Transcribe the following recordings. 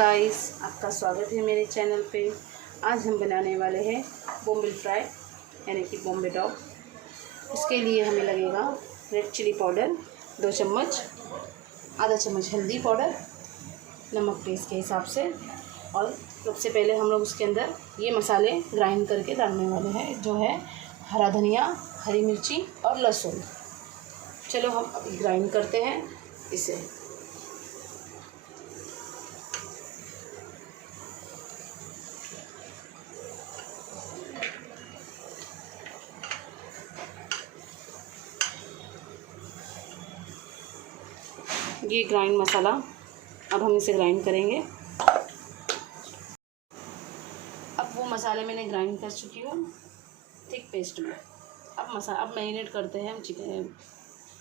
Guys, आपका स्वागत है मेरे चैनल पे। आज हम बनाने वाले हैं बोम्बिल फ्राई यानी कि बॉम्बे डॉग। इसके लिए हमें लगेगा रेड चिली पाउडर 2 चम्मच, आधा चम्मच हल्दी पाउडर, नमक टेस्ट के हिसाब से। और सबसे पहले हम लोग उसके अंदर ये मसाले ग्राइंड करके डालने वाले हैं, जो है हरा धनिया, हरी मिर्ची और लहसुन। चलो हम अभी ग्राइंड करते हैं इसे। ये ग्राइंड मसाला, अब हम इसे ग्राइंड करेंगे। अब वो मसाले मैंने ग्राइंड कर चुकी हूँ थिक पेस्ट में। अब मैरिनेट करते हैं हम चिकन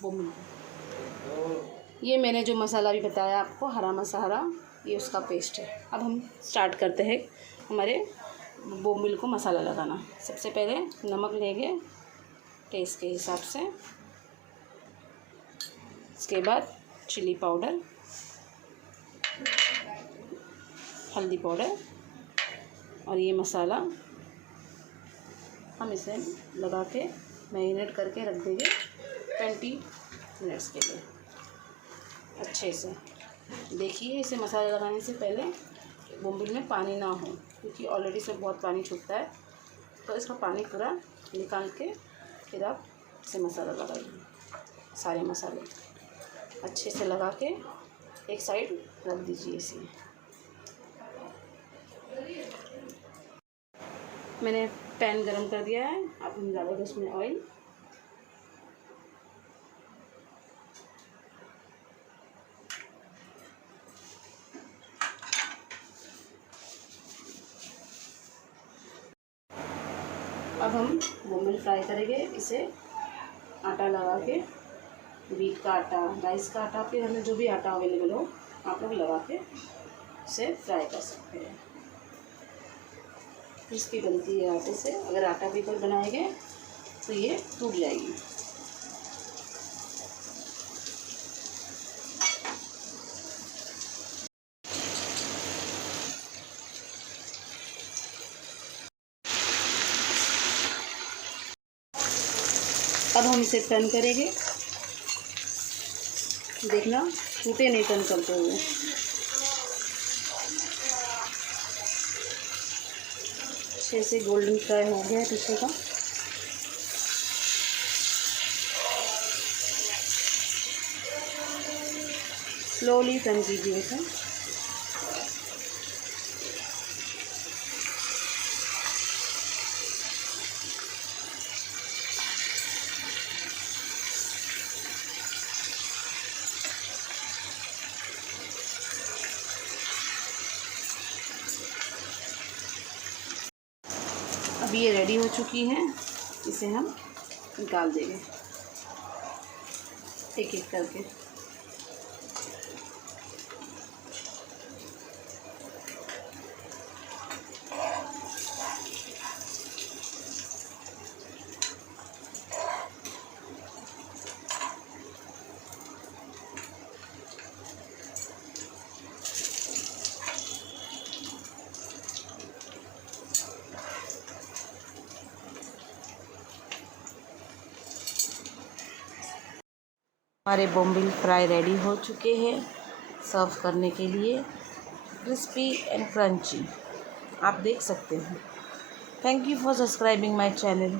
बोम्बिल को। ये मैंने जो मसाला भी बताया आपको, हरा मसाला, ये उसका पेस्ट है। अब हम स्टार्ट करते हैं हमारे बोम्बिल को मसाला लगाना। सबसे पहले नमक लेंगे टेस्ट के हिसाब से, इसके बाद चिली पाउडर, हल्दी पाउडर और ये मसाला हम इसे लगा के मैरिनेट करके रख देंगे 20 मिनट्स के लिए अच्छे से। देखिए, इसे मसाला लगाने से पहले बोम्बिल में पानी ना हो, क्योंकि ऑलरेडी इसमें बहुत पानी छूटता है। तो इसका पानी पूरा निकाल के फिर आप इसे मसाला लगाइए। सारे मसाले अच्छे से लगा के एक साइड रख दीजिए इसे। मैंने पैन गरम कर दिया है, अब हम डालेंगे उसमें ऑयल। अब हम बोम्बिल फ्राई करेंगे इसे आटा लगा के, व्हीट का आटा, राइस का आटा, आपके घर में जो भी आटा अवेलेबल हो आप लोग लगा के इसे फ्राई कर सकते हैं। क्रिस्पी बनती है आटे से। अगर आटा भी कोई बनाएंगे तो ये टूट जाएगी। अब हम इसे टर्न करेंगे, देखना टूटे नहीं टर्न करते हुए। अच्छे से गोल्डन फ्राई हो गया पीछे का। स्लोली टर्न कीजिए इसे। अब ये रेडी हो चुकी है, इसे हम निकाल देंगे एक एक करके। हमारे बोम्बिल फ्राई रेडी हो चुके हैं सर्व करने के लिए। क्रिस्पी एंड क्रंची आप देख सकते हैं। Thank you for subscribing my channel.